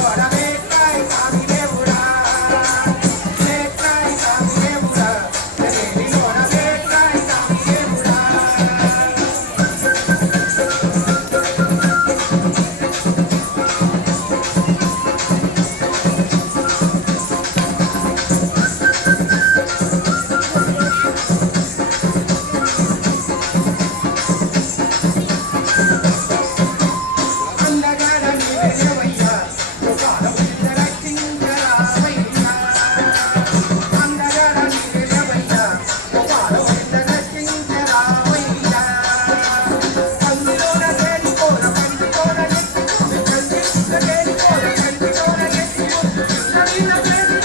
ahora